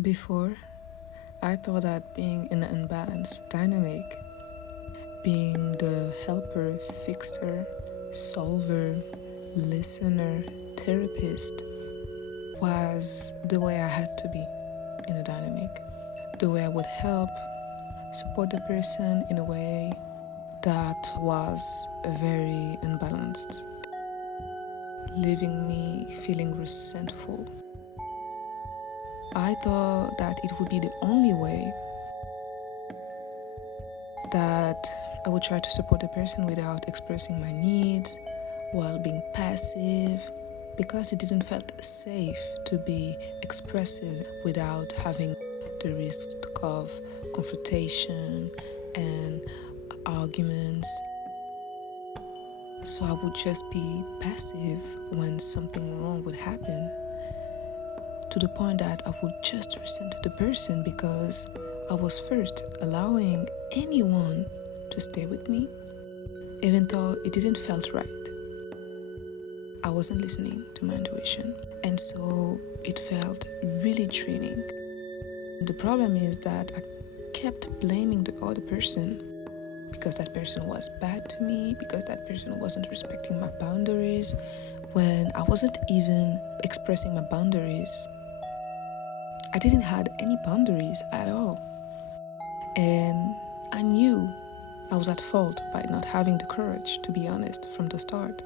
Before, I thought that being in an unbalanced dynamic, being the helper, fixer, solver, listener, therapist, was the way I had to be in a dynamic. The way I would help, support the person in a way that was very unbalanced, leaving me feeling resentful. I thought that it would be the only way that I would try to support the person without expressing my needs while being passive, because it didn't feel safe to be expressive without having the risk of confrontation and arguments. So I would just be passive when something wrong would happen, to the point that I would just resent the person because I was first allowing anyone to stay with me, even though it didn't felt right. I wasn't listening to my intuition, and so it felt really draining. The problem is that I kept blaming the other person because that person was bad to me, because that person wasn't respecting my boundaries when I wasn't even expressing my boundaries. I didn't have any boundaries at all. And I knew I was at fault by not having the courage to be honest from the start,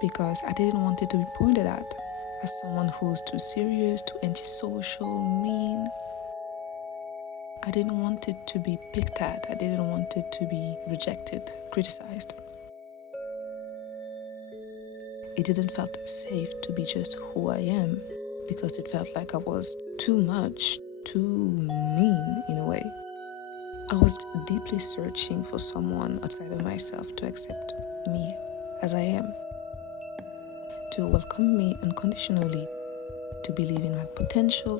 because I didn't want it to be pointed at as someone who's too serious, too antisocial, mean. I didn't want it to be picked at. I didn't want it to be rejected, criticized. It didn't feel safe to be just who I am, because it felt like I was too much, too mean in a way. I was deeply searching for someone outside of myself to accept me as I am, to welcome me unconditionally, to believe in my potential,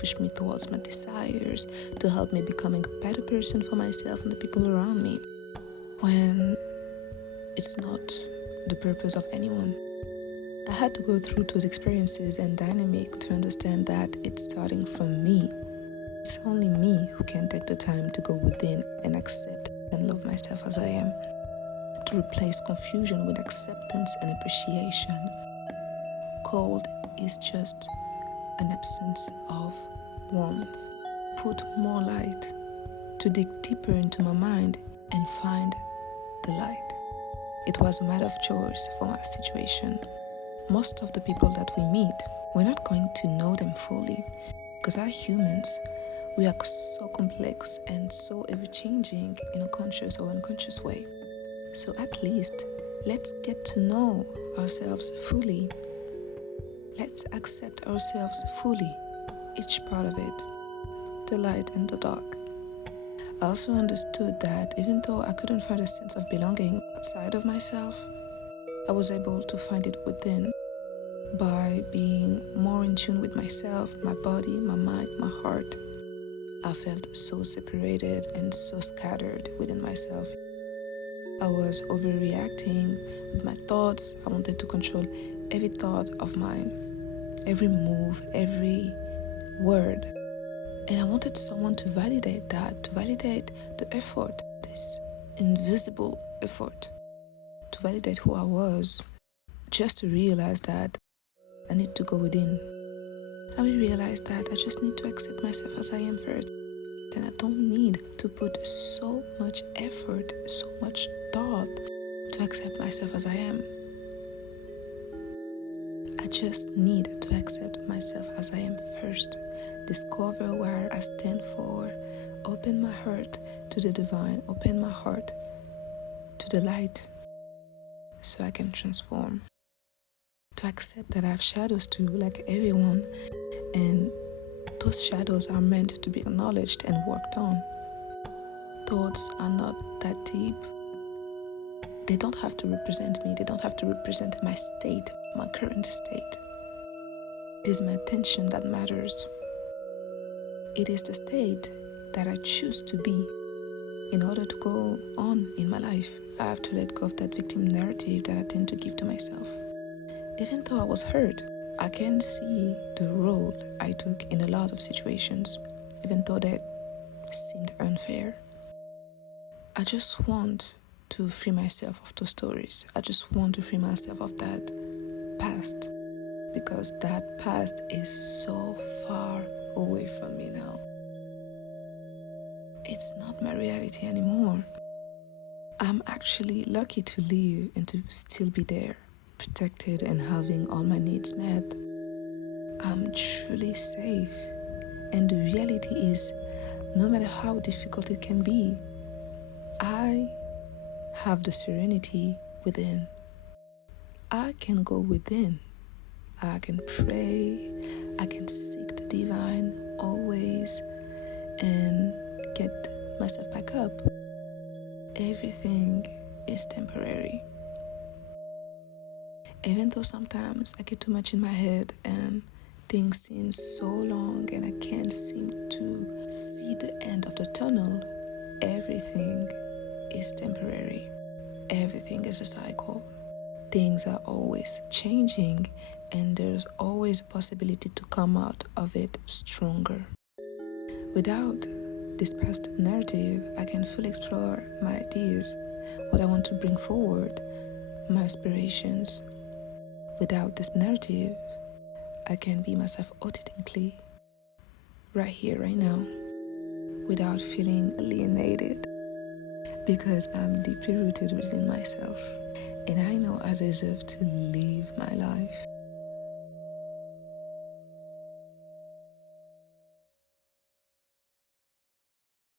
push me towards my desires, to help me becoming a better person for myself and the people around me, when it's not the purpose of anyone. I had to go through those experiences and dynamic to understand that it's starting from me. It's only me who can take the time to go within and accept and love myself as I am, to replace confusion with acceptance and appreciation. Cold is just an absence of warmth. Put more light, to dig deeper into my mind and find the light. It was a matter of choice for my situation. Most of the people that we meet, we're not going to know them fully, because as humans, we are so complex and so ever-changing in a conscious or unconscious way. So at least, let's get to know ourselves fully. Let's accept ourselves fully, each part of it, the light and the dark. I also understood that even though I couldn't find a sense of belonging outside of myself, I was able to find it within by being more in tune with myself, my body, my mind, my heart. I felt so separated and so scattered within myself. I was overreacting with my thoughts. I wanted to control every thought of mine, every move, every word. And I wanted someone to validate that, to validate the effort, this invisible effort, to validate who I was, just to realize that I need to go within. I will realize that I just need to accept myself as I am first. And I don't need to put so much effort, so much thought to accept myself as I am. I just need to accept myself as I am first. Discover where I stand for. Open my heart to the divine. Open my heart to the light, so I can transform. To accept that I have shadows too, like everyone, and those shadows are meant to be acknowledged and worked on. Thoughts are not that deep. They don't have to represent me. They don't have to represent my state, my current state. It is my attention that matters. It is the state that I choose to be. In order to go on in my life, I have to let go of that victim narrative that I tend to give to myself. Even though I was hurt, I can see the role I took in a lot of situations, even though that seemed unfair. I just want to free myself of those stories. I just want to free myself of that past, because that past is so far away from me now. It's not my reality anymore. I'm actually lucky to live and to still be there, protected and having all my needs met. I'm truly safe. And the reality is, no matter how difficult it can be, I have the serenity within. I can go within. I can pray. I can seek the divine always and get myself back up. Everything is temporary. Even though sometimes I get too much in my head and things seem so long and I can't seem to see the end of the tunnel, everything is temporary. Everything is a cycle. Things are always changing and there's always a possibility to come out of it stronger. Without this past narrative, I can fully explore my ideas, what I want to bring forward, my aspirations. Without this narrative, I can be myself authentically, right here, right now, without feeling alienated, because I'm deeply rooted within myself, and I know I deserve to live my life.